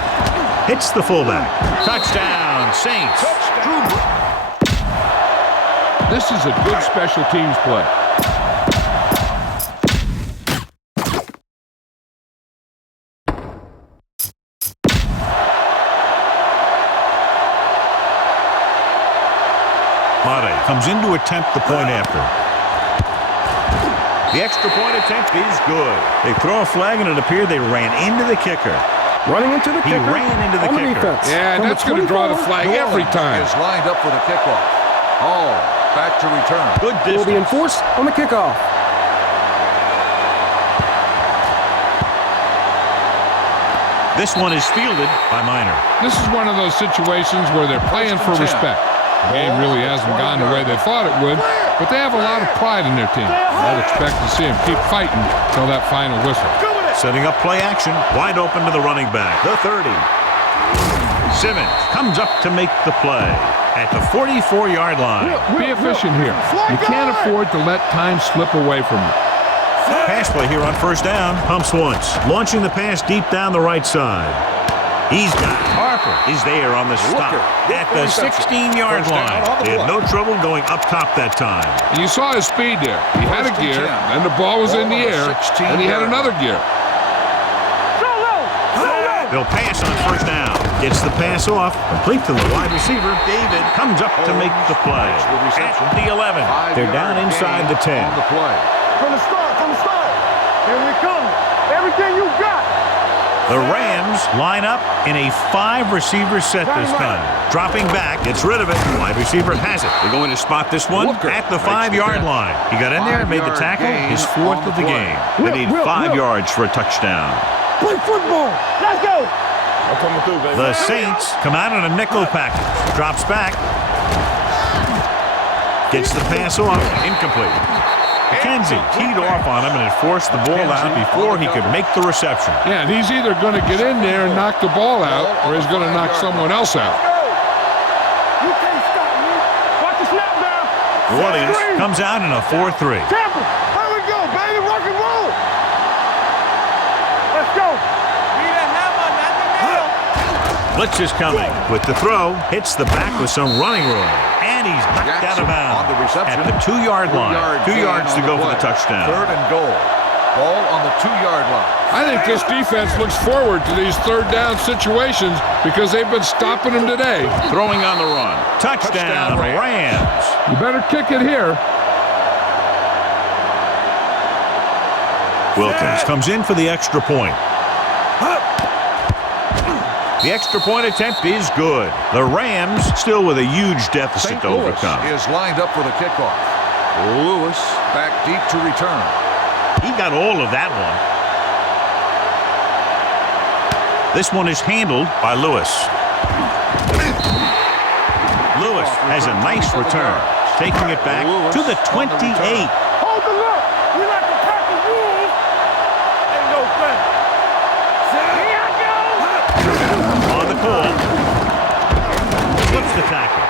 Hits the fullback. Touchdown, Saints. This is a good special teams play. Mate comes in to attempt the point after. The extra point attempt is good. They throw a flag, and it appeared they ran into the kicker. Running into the He kicker. ran into the on kicker. defense. Yeah, From that's going to draw the 24, flag every time. Is lined up for the kickoff. Oh, back to return. Good Will be distance. enforced on the kickoff. This one is fielded by Minor. This is one of those situations where they're playing for respect. The game really hasn't gone the way they thought it would, but they have a lot of pride in their team. I'd expect to see them keep fighting till that final whistle. Setting up play action. Wide open to the running back. The 30. Simmons comes up to make the play at the 44-yard line. Be efficient here. You can't afford to let time slip away from you. Pass play here on first down. Pumps once. Launching the pass deep down the right side. He's got it. Harper is there on the stop at the 16-yard line. They had no trouble going up top that time. And you saw his speed there. He had a gear, and the ball was in the air, and he had another gear. They'll pass on first down. Gets the pass off. Complete to the wide receiver. David comes up to make the play. At the 11. They're down inside the 10. On the play. From the start. Here we come. Everything you got. The Rams line up in a 5-receiver set this time. Dropping back, gets rid of it. Wide receiver has it. They're going to spot this one at the 5-yard line. He got in there, made the tackle, his 4th of the game. They need 5 yards for a touchdown. Play football. Let's go. I'm coming through, baby. The Saints come out in a nickel package. Drops back. Gets the pass off. Incomplete. McKenzie teed off on him and had forced the ball out before he could make the reception. Yeah, and he's either going to get in there and knock the ball out, or he's going to knock someone else out. You can't stop me. Watch the snap down. New Orleans comes out in a 4-3. Tampa. Here we go, baby. Rock and roll. Let's go. Blitz is coming with the throw. Hits the back with some running room. And he's knocked out of bounds on the reception. at the 2-yard line. 2 yards to go for the touchdown. 3rd and goal. Ball on the 2-yard line. I think this defense looks forward to these 3rd down situations because they've been stopping them today. Throwing on the run. Touchdown, Rams. You better kick it here. Wilkins comes in for the extra point. The extra point attempt is good. The Rams still with a huge deficit to overcome. Is lined up for the kickoff. Lewis back deep to return. He got all of that one. This one is handled by Lewis. Lewis has a nice return, taking it back to the 28. Hold the look. We like to practice rules. Ain't no thing. Here I go. On the call. Flips the tackle.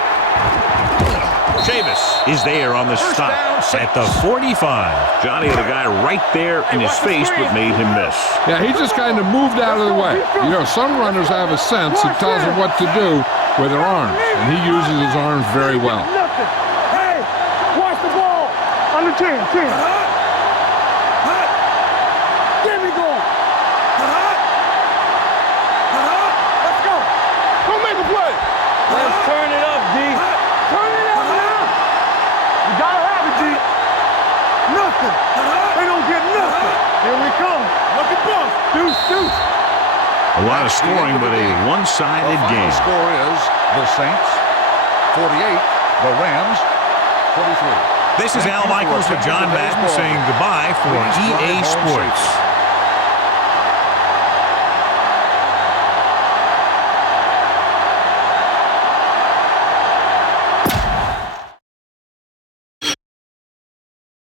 Chavis is there on the stop at the 45. Johnny had a guy right there in his face but made him miss. Yeah, he just kind of moved out of the way. You know, some runners have a sense that tells them what to do with their arms, and he uses his arms very well. Nothing. Hey, watch the ball. Under 10. There we go. Let's go. Go make a play. Let's turn it up, D. Turn it up now. You gotta have it, D. Nothing. They don't get nothing. Here we come. Look at bump. Deuce. A lot of scoring, but a one-sided The game. score is the Saints 48, the Rams 23. This is Al Michaels with John Madden saying goodbye for EA Sports.